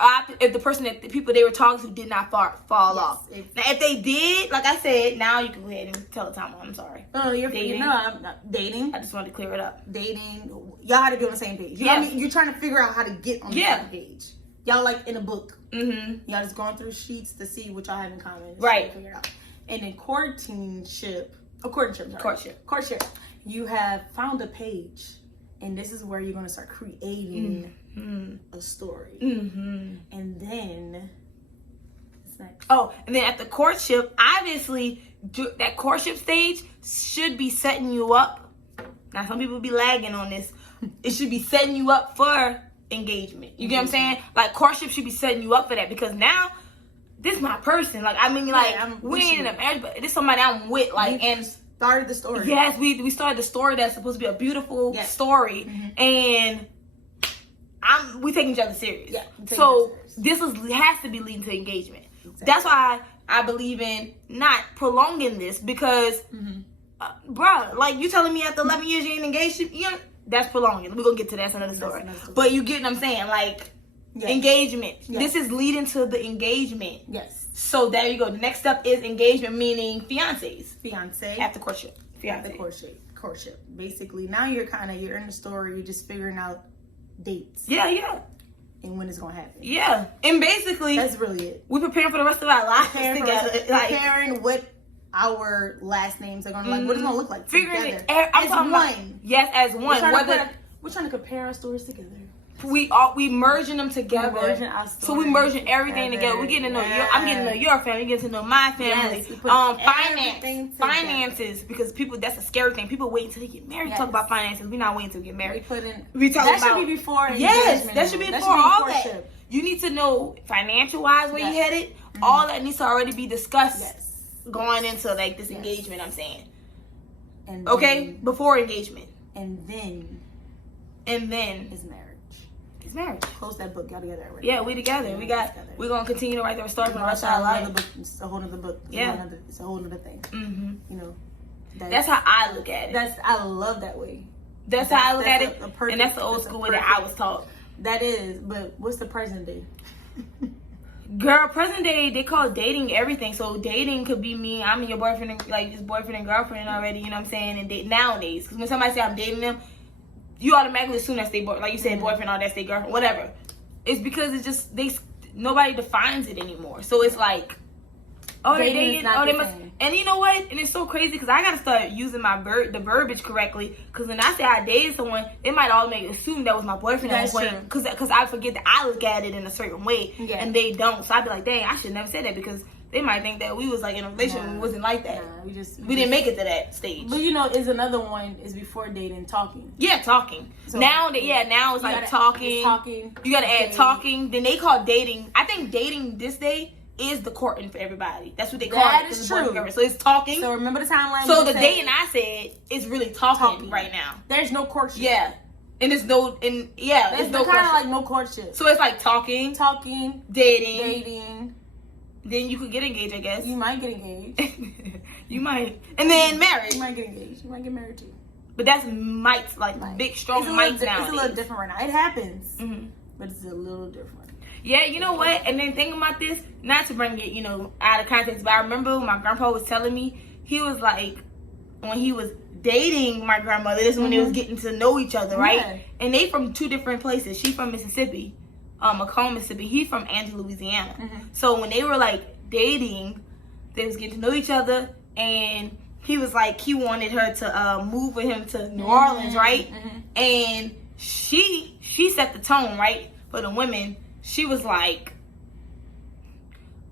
people they were talking to did not fall off. Now, if they did, like I said, now you can go ahead and tell the time. I'm sorry. Oh, I'm not dating. I just wanted to clear it up. Dating. Y'all had to be on the same page. You know what I mean? You're trying to figure out how to get on the same page. Y'all like in a book. Mm-hmm. Y'all just going through sheets to see what y'all have in common. Right. Figure it out. And in courtship, you have found a page, and this is where you're going to start creating a story. Mm-hmm. And then, what's next? Oh, and then at the courtship, obviously, that courtship stage should be setting you up. Now, some people be lagging on this. It should be setting you up for engagement. You get what I'm saying? Like, courtship should be setting you up for that, because now, this is my person. Like, I mean, like, we ain't in a marriage, but this is somebody I'm with. Like, and started the story. Yes, we started the story that's supposed to be a beautiful story, and we taking each other serious. Yeah. So this has to be leading to engagement. Exactly. That's why I believe in not prolonging this, because, bruh, like you telling me after 11 years you ain't engaged, that's prolonging. We're gonna get to that. That's another story. But you get what I'm saying, like. Yes. Engagement. Yes. This is leading to the engagement. Yes. So there you go. The next step is engagement, meaning fiancés. Fiancé. After courtship. After courtship. Basically, now you're in the story. You're just figuring out dates. Yeah. And when it's gonna happen. Yeah. And basically, that's really it. We're preparing for the rest of our lives together. Preparing what our last names are gonna like. What it's gonna look like. Figuring together. it as one. Yes, as one. We're trying to compare our stories together. We merging them together. So we merging everything together. We getting to know I'm getting to know your family. You getting to know my family. Finances, because people, that's a scary thing. People wait until they get married to talk about finances. We're not waiting until we get married. We talk that about, should be before engagement. Yes, that should be before all that. You need to know financial wise where you headed. All that needs to already be discussed going into like this engagement. I'm saying. And then, before engagement. And then is marriage. It's marriage. Close that book. Y'all together already. Yeah, we together. We're gonna continue to write the story for the rest of our life. It's a whole other book. It's a whole other thing. Mm-hmm. You know. That's how I look at it. I love that way. That's how I look at it. And that's the old school way that I was taught. That is, but what's the present day? Girl, present day, they call dating everything. So dating could be me, I'm your boyfriend, and, like just boyfriend and girlfriend already, you know what I'm saying? And nowadays, because when somebody say I'm dating them, you automatically assume that's they boyfriend, like you said, boyfriend, or that's their girlfriend, whatever. It's because it's just nobody defines it anymore. So it's like, they dating, they must. And you know what? And it's so crazy because I gotta start using the verbiage correctly. Because when I say I dated someone, they might automatically assume that was my boyfriend at one point. Because I forget that I look at it in a certain way, and they don't. So I'd be like, dang, I should never say that, because they might think that we was like in a relationship and it wasn't like that. We didn't make it to that stage. But you know, is another one is before dating, talking. Yeah, talking. So now it's like talking. You gotta add talking. Then they call dating. I think dating this day is the courting for everybody. That's what they call it. That is true. So it's talking. So remember the timeline. So the dating I said is really talking right now. There's no courtship. Yeah. And it's no, and yeah, it's no kind of like no courtship. So it's like talking, dating. Then you could get engaged, I guess. You might get engaged. You might. And then marriage. You might get engaged. You might get married too. But that's might, like big, strong might now. It's a little different right now. It happens. Mm-hmm. But it's a little different. Yeah, you know what? And then think about this, not to bring it, out of context, but I remember when my grandpa was telling me, he was like, when he was dating my grandmother, this is when they was getting to know each other, right? Yeah. And they from two different places. She from Mississippi. Macomb, Mississippi. He from Angela, Louisiana. Mm-hmm. So when they were like dating, they was getting to know each other, and he was like, he wanted her to move with him to New Orleans, right? And she set the tone, right, for the women. She was like,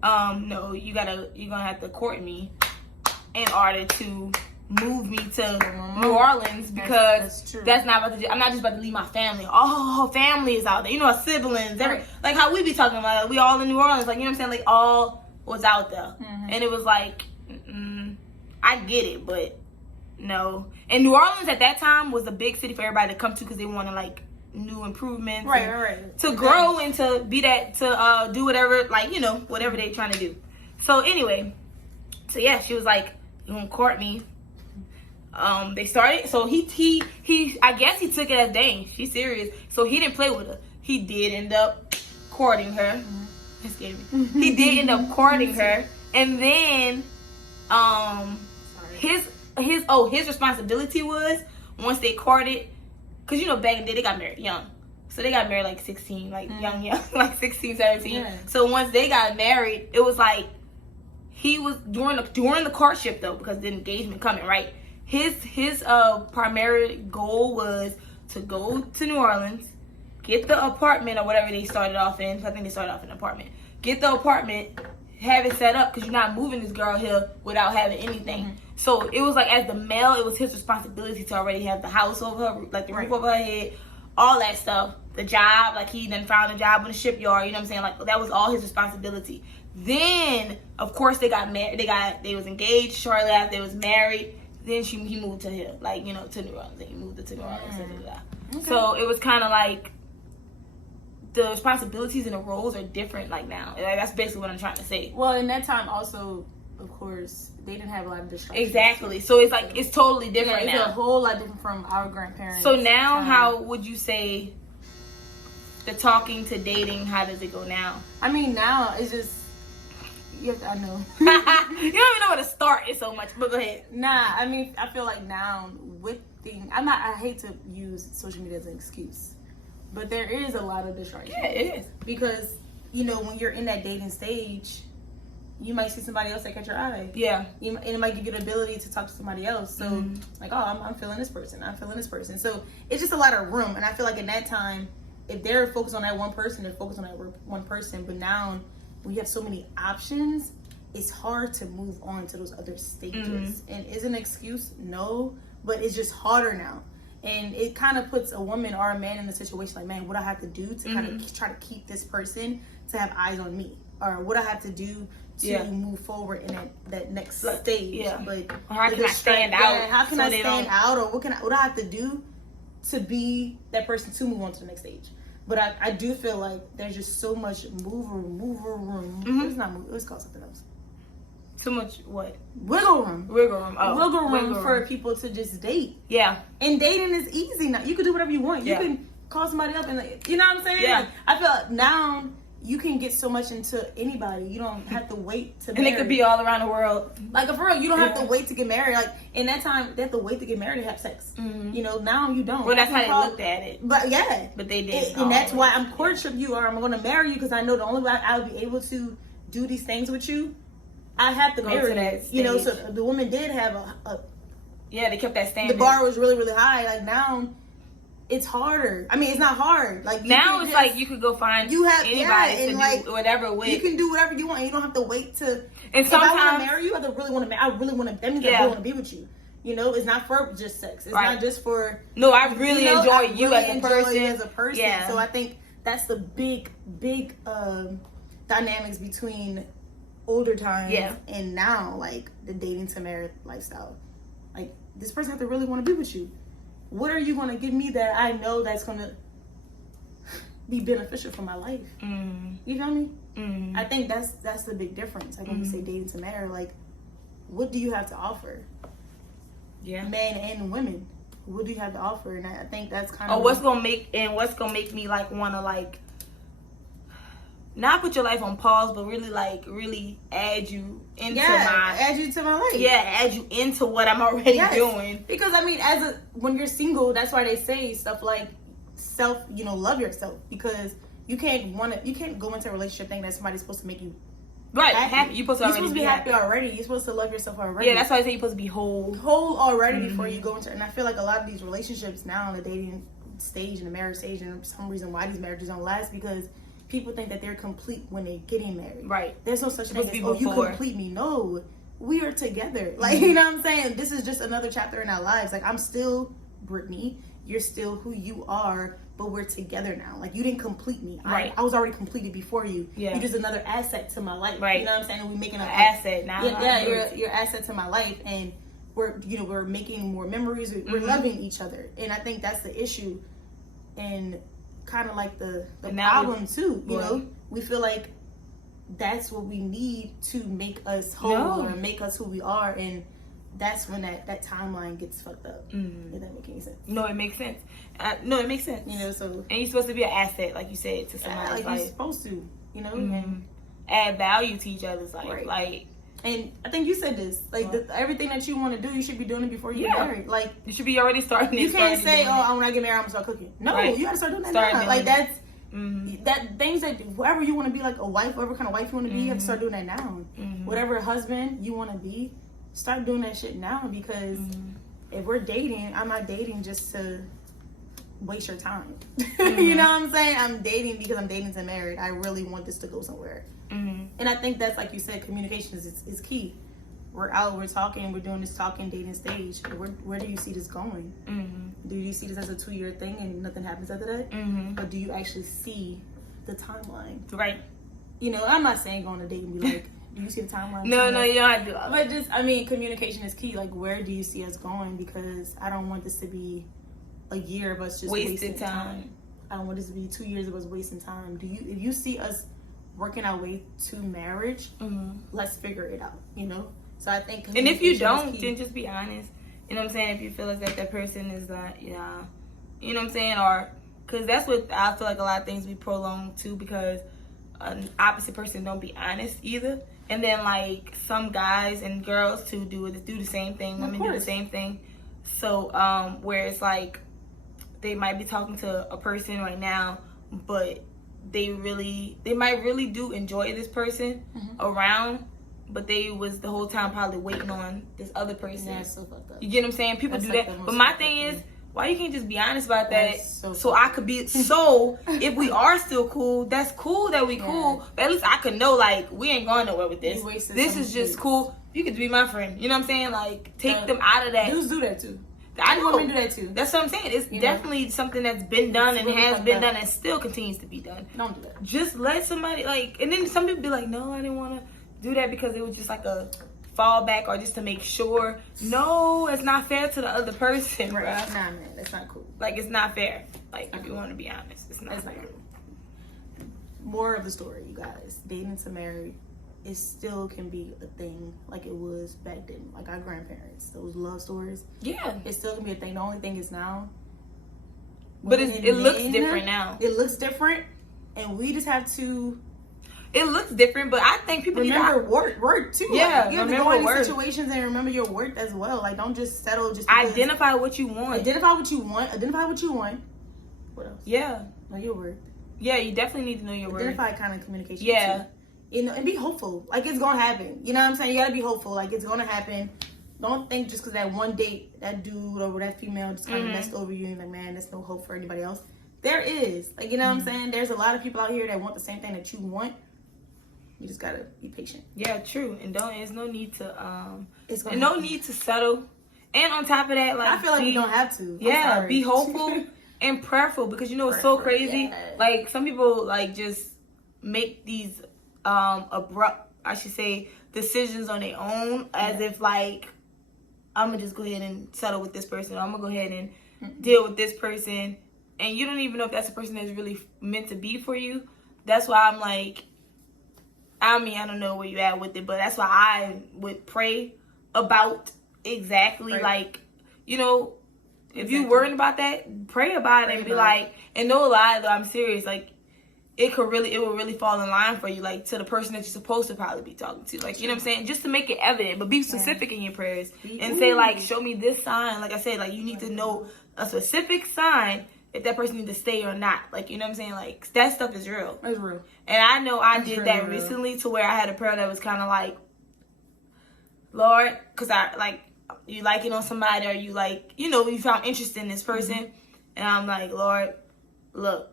no, you're gonna have to court me in order to move me to New Orleans, because that's not about to do. I'm not just about to leave my family. All her family is out there, you know, her siblings, like how we be talking about it. We all in New Orleans, like, you know what I'm saying, like all was out there. And it was like, I get it, but no. And New Orleans at that time was a big city for everybody to come to, because they wanted like new improvements, right, to grow and to be that, to do whatever, like, you know, whatever they trying to do. So anyway, so yeah, she was like, you gonna court me? They started, so he I guess he took it as, dang, she's serious. So he didn't play with her. He did end up courting her. That scared me. He did end up courting her, and then his responsibility was, once they courted, because you know back in the day they got married young, so they got married like 16, like young, like 16, 17. Yeah. So once they got married, it was like he was during the courtship though, because the engagement coming, right? His primary goal was to go to New Orleans, get the apartment or whatever they started off in. I think they started off in an apartment. Get the apartment, have it set up, because you're not moving this girl here without having anything. So it was like, as the male, it was his responsibility to already have the house over her, like the roof over her head, all that stuff. The job, like he then found a job in the shipyard, you know what I'm saying? Like that was all his responsibility. Then, of course, they got married. They was engaged shortly after they was married. Then he moved to here, like, you know, to New Orleans. Then he moved to New Orleans. Okay. So it was kind of like the responsibilities and the roles are different, like now. Like, that's basically what I'm trying to say. Well, in that time also, of course, they didn't have a lot of distractions. Exactly. So it's like, it's totally different now. It's a whole lot different from our grandparents. So now, how would you say the talking to dating, how does it go now? I mean, now it's just, I know. You don't even know where to start. It's so much, but go ahead. Nah, I mean, I feel like now with I hate to use social media as an excuse, but there is a lot of distraction. Yeah, it is. Because, you know, when you're in that dating stage, you might see somebody else that catch your eye. Yeah. And it might give you the ability to talk to somebody else. So, like, oh, I'm feeling this person. I'm feeling this person. So, it's just a lot of room. And I feel like in that time, if they're focused on that one person, they're focused on that one person. But now, when you have so many options, it's hard to move on to those other stages. And is an excuse? No. But it's just harder now. And it kind of puts a woman or a man in a situation like, man, what do I have to do to kind of try to keep this person to have eyes on me? Or what I have to do to move forward in that next stage. Yeah. But how can I stand out? How can I stand out? Or what do I have to do to be that person to move on to the next stage? But I do feel like there's just so much mover room. It's not move. It's called something else. Too much what? Wiggle room. Oh, wiggle room for people to just date. Yeah. And dating is easy now. You can do whatever you want. You can call somebody up and, like, you know what I'm saying? Yeah. Like, I feel like now you can get so much into anybody. You don't have to wait to marry. And it could be all around the world. Like, for real, you don't have to wait to get married. Like, in that time, they have to wait to get married to have sex. You know, now you don't. Well, that's how they looked at it. But yeah. But they did. And that's why I'm courtship you, or I'm going to marry you, because I know the only way I'll be able to do these things with you, I have to marry you. You know, so the woman did have a yeah, they kept that standard. The bar was really, really high. Like, now it's harder. I mean, it's not hard. Like, now it's like you could go find anybody to like, do whatever with. You can do whatever you want, and you don't have to wait to. And if sometimes I want to marry you, I really want to. I really want to. That means I really want to be with you. You know, it's not for just sex. It's not just for. No, I really enjoy you as a person. Yeah. So I think that's the big dynamics between older times and now, like the dating to married lifestyle. Like, this person has to really want to be with you. What are you going to give me that I know that's going to be beneficial for my life? You feel me? I think that's the big difference. Like, when we say dating to marry, like, what do you have to offer? Yeah, men and women. What do you have to offer? And I think that's kind of what's gonna make me like want to like not put your life on pause, but really add you into my life. Yeah, add you into what I'm already doing. Because I mean, when you're single, that's why they say stuff like love yourself, because you can't go into a relationship thinking that somebody's supposed to make you Right, happy. You're supposed to be happy already. You're supposed to love yourself already. Yeah, that's why I say you're supposed to be whole. Whole already before you go into. And I feel like a lot of these relationships now in the dating stage and the marriage stage, and for some reason why these marriages don't last, because people think that they're complete when they're getting married. Right. There's no such thing as, oh, you complete me. No, we are together. Like, you know what I'm saying? This is just another chapter in our lives. Like, I'm still Brittany. You're still who you are, but we're together now. Like, you didn't complete me. Right. I was already completed before you. Yeah. You're just another asset to my life. Right. You know what I'm saying? And we're making an asset now. Yeah, you're an asset to my life. And we're making more memories. We're loving each other. And I think that's the issue. And kind of like the problem too, you know, we feel like that's what we need to make us whole or make us who we are, and that's when that timeline gets fucked up. Does that make any sense? No, it makes sense. No, it makes sense. You know, so and you're supposed to be an asset, like you said, to somebody's life. You're supposed to, you know, and add value to each other's life, right. Like. And I think you said this, like everything that you want to do, you should be doing it before you get married. Like you should be already starting. You can't say, "Oh, when I get married, I'm gonna start cooking." No, you gotta start doing that now. Like that's that things that whoever you want to be, like a wife, whatever kind of wife you want to be, you have to start doing that now. Whatever husband you want to be, start doing that shit now, because if we're dating, I'm not dating just to waste your time. You know what I'm saying? I'm dating because I'm dating to married. I really want this to go somewhere. And I think that's, like you said, communication is key. We're out, we're talking, we're doing this talking, dating stage. Where do you see this going? Do you see this as a 2-year thing and nothing happens after that? Or do you actually see the timeline? Right. You know, I'm not saying go on a date and be like, do you see the timeline? No, you don't have to do that. But just, I mean, communication is key. Like, where do you see us going? Because I don't want this to be a year of us just wasting time. I don't want this to be 2 years of us wasting time. If you see us working our way to marriage, let's figure it out, you know? So I think, and if you don't, then just be honest. You know what I'm saying? If you feel like that person is not, you know what I'm saying? Or, because that's what I feel like a lot of things we prolong too, because an opposite person don't be honest either. And then like some guys and girls too do the same thing. Women do the same thing. So where it's like they might be talking to a person right now, but they might really do enjoy this person around, but they was the whole time probably waiting on this other person. That's so fucked up. You get what I'm saying? People do that. But my thing is, why you can't just be honest about that? So I could be, so if we are still cool, that's cool that we cool. But at least I could know, like, we ain't going nowhere with this. This is just cool. You could be my friend. You know what I'm saying? Like, take them out of that. Dudes do that too. I know. Women do that too. That's what I'm saying. It's definitely something that's been done and has been done and still continues to be done. Don't do that. Just let somebody, like, and then some people be like, no, I didn't want to do that because it was just like a fallback or just to make sure. No, it's not fair to the other person, right. Bruh. Nah, man, that's not cool. Like, it's not fair. Like, if you want to be honest, it's not fair. Cool. More of the story, you guys. Dating to marry, it still can be a thing like it was back then. Like our grandparents, those love stories. Yeah. It still can be a thing. The only thing is now. But it looks different now. It looks different, and we just have to. It looks different, but I think people remember work too. Yeah, like, you have to go into situations and remember your worth as well. Like, don't just settle. Just identify what you want. Identify what you want. What else? Yeah, know your worth. Yeah, you definitely need to know your worth. Identify kind of communication. Yeah, too. You know, and be hopeful. Like, it's gonna happen. You know what I'm saying? You gotta be hopeful. Like, it's gonna happen. Don't think just because that one date, that dude or that female just kind of messed over you and like, man, there's no hope for anybody else. There is. Like, you know what I'm saying? There's a lot of people out here that want the same thing that you want. You just gotta be patient. Yeah, true. And there's no need to need to settle. And on top of that, like, I feel like we don't have to. Yeah, be hopeful and prayerful, because you know it's so crazy. Yeah. Like, some people like just make these abrupt, I should say, decisions on their own, as if like, I'm gonna just go ahead and settle with this person, or I'm gonna go ahead and deal with this person, and you don't even know if that's a person that's really meant to be for you. That's why I'm like, I mean, I don't know where you at with it, but that's why I would pray about exactly, like, you know, if you're worried about that, pray about it and be like, and no lie though, I'm serious, like, it will really fall in line for you, like, to the person that you're supposed to probably be talking to, like, you know what I'm saying, just to make it evident, but be specific in your prayers and say, like, show me this sign. Like I said, like, you need to know a specific sign if that person needs to stay or not. Like, you know what I'm saying? Like, that stuff is real. It's real. And I know I did that recently to where I had a prayer that was kind of like, Lord, because I, like, you like it on somebody or you like, you know, you found interest in this person. Mm-hmm. And I'm like, Lord, look,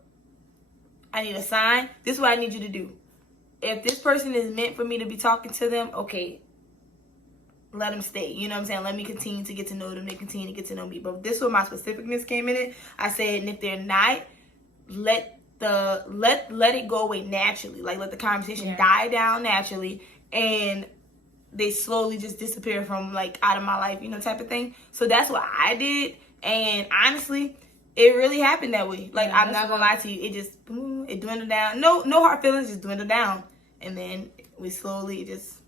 I need a sign. This is what I need you to do. If this person is meant for me to be talking to them, okay, let them stay. You know what I'm saying? Let me continue to get to know them. They continue to get to know me. But this is where my specificness came in it. I said, and if they're not, let it go away naturally. Like, let the conversation die down naturally. And they slowly just disappear from, like, out of my life, you know, type of thing. So that's what I did. And honestly, it really happened that way. Like, I'm not gonna lie to you. It just, boom, it dwindled down. No hard feelings, just dwindled down. And then we slowly just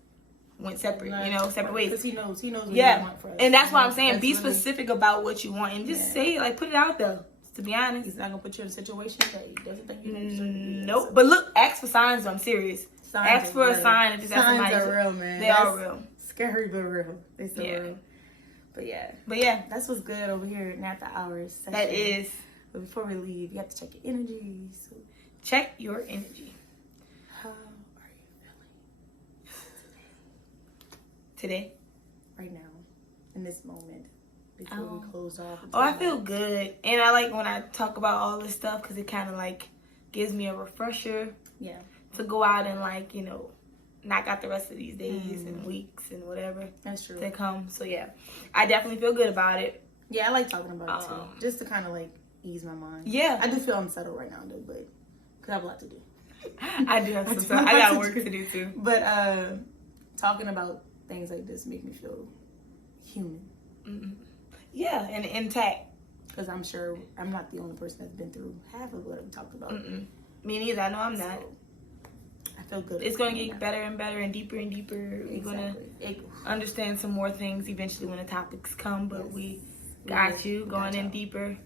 went separate, you know, separate ways. Because he knows what you want for us. And that's why I'm saying, be specific about what you want. And just say it, like, put it out there. To be honest. He's not gonna put you in a situation that he doesn't think you need. Nope. But look, ask for signs. I'm serious. Signs ask for a sign if you got somebody. Signs are real, man. They are real. Scary but real. They so real. But yeah, that's what's good over here in After Hours session. That is. But before we leave, you have to check your energy. So check your energy. How are you feeling today? Right now, in this moment, before we close off. I feel good, and I like when I talk about all this stuff because it kind of like gives me a refresher. Yeah. To go out and, like, you know, knock out the rest of these days and weeks and whatever. That's true. That come. So yeah, I definitely feel good about it. Yeah, I like talking about it too, just to kind of like ease my mind. Yeah, I do feel unsettled right now though, but cause I have a lot to do. I do have some stuff. I got work to do too. But talking about things like this make me feel human. Mm-hmm. Yeah, and intact. Because I'm sure I'm not the only person that's been through half of what we talked about. Mm-mm. Me neither. I know I'm not. I feel good. It's going to get better and better and deeper and deeper. We're going to understand some more things eventually when the topics come, but we got you going in deeper.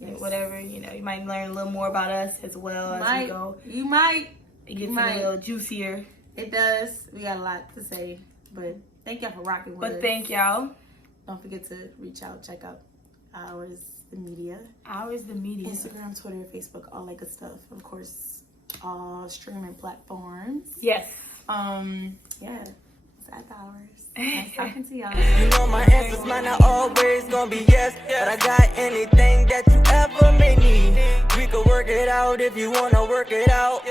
Yes. Whatever, you know, you might learn a little more about us as well as we go. You might. It gets a little juicier. It does. We got a lot to say, but thank y'all for rocking with us. But thank y'all. Don't forget to reach out, check out Oursthemedia. Oursthemedia. Instagram, Twitter, Facebook, all that good stuff. Of course, all streaming platforms. Yes. Yeah. It's After Hours. Nice talking to y'all. You know my answer's mine, not always gonna be yes. But I got anything that you ever may need. We could work it out if you wanna work it out.